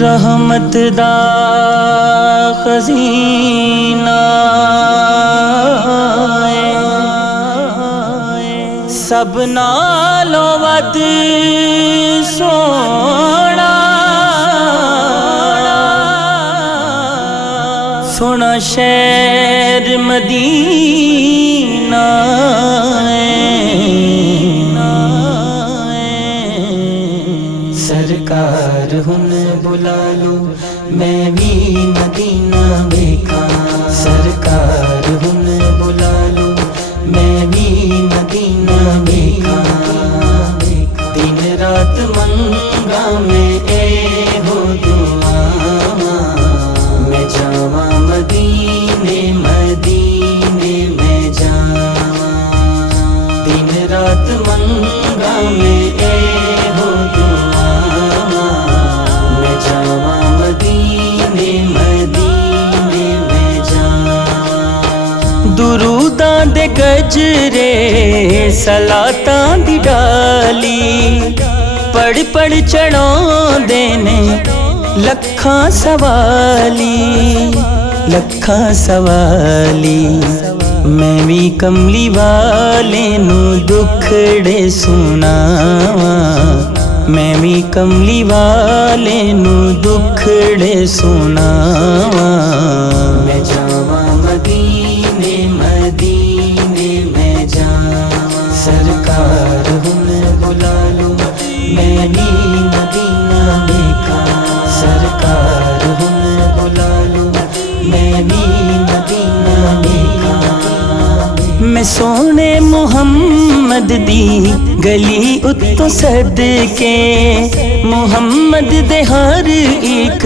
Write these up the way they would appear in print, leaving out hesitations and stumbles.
رحمت دا خزینہ سب نالوں ود سونا سونا شہر مدینہ سرکار ہن بلا لو میں بھی مدینہ ویکھا سرکار ہن بلا لو میں بھی مدینہ ویکھا دن رات منگا میں اے ہو دعا میں جاواں مدینے مدینے میں جاواں دن رات منگا میں اے ہو دعا میں جاواں مدینے مدینے میں جاواں دروداں دے گجرے صلاتاں دی ڈالی پڑھ پڑھ چڑھاؤندے نے لکھاں سوالی لکھاں سوالی میں بھی کملی والے نو دکھڑے سناواں میں بھی کملی والے نو دکھڑے سناواں میں جاواں مدینے مدینے میں جاواں سرکار ہن بلا لو میں بھی مدینہ ویکھا سرکار ہن بلا لو میں بھی مدینہ ویکھا میں سونے محمد دی گلی اتوں صدقے محمد دے ہر ایک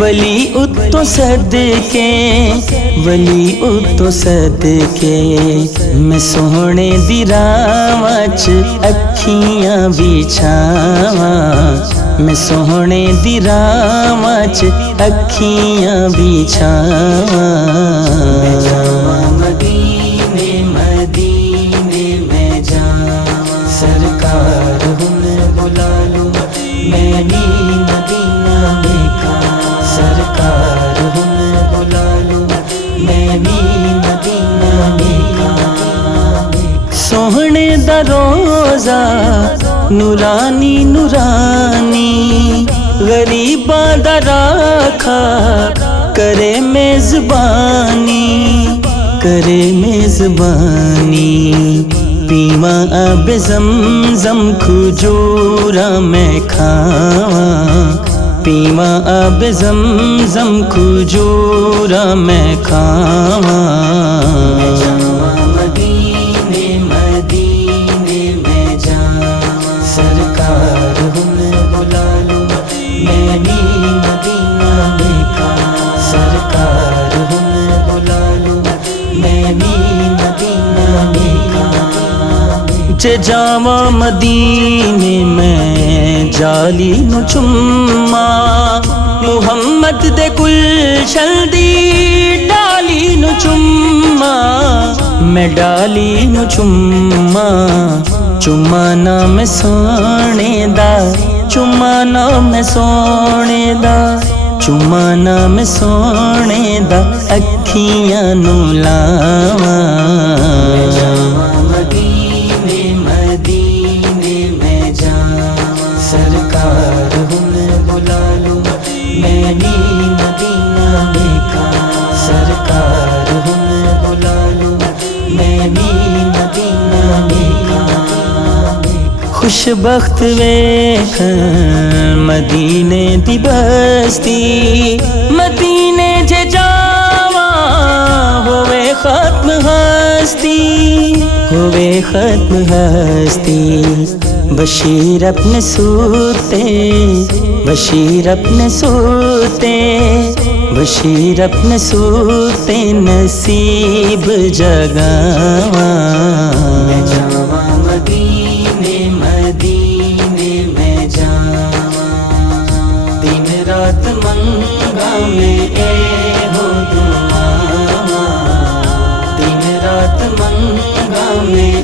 ولی اتوں صدقے ولی اتوں صدقے میں سونے دی راواں چ اکھیاں بچھاواں میں سونے دی راواں چ اکھیاں بچھاواں میں جاواں مدینے مدینے میں جاواں سرکار ہن بلا لو میں بھی مدینہ ویکھا سرکار ہن بلا لو میں بھی مدینہ ویکھا سوہنے دا روزہ نورانی نورانی غریباں دا راکھا کرے میزبانی کرے میزبانی پیواں آب زمزم کھجورا میں کھاواں پیواں آب زمزم کھجورا میں کھاواں میں جاواں مدینے مدینے میں جاواں سرکار ہن بلا لو میں بھی مدینہ ویکھا سرکار ہن بلا لو میں بھی مدینہ ویکھا جے جاواں مدینے میں جالی نو چما محمد دے گلشن دی ڈالی نو چما میں ڈالی نو چما چما نام سونے دا چما نام سونے دا چما نام سونے دا اکھیاں نو لاواں میں جاواں مدینے مدینے میں جاواں سرکار ہن بلا لو میں بھی مدینہ ویکھا سرکار ہن بلا لو میں بھی مدینہ ویکھا خوش بخت ویکھ مدینے دی بستی مدینے جے جاواں ہوے ختم ہستی ہوے ختم ہستی بشیر اپنے سوتے بشیر اپنے سوتے بشیر اپنے سوتے نصیب جگاواں میں جاواں مدینے مدینے میں جاواں دن رات منگا میں اے ہو دعا دن رات منگا میں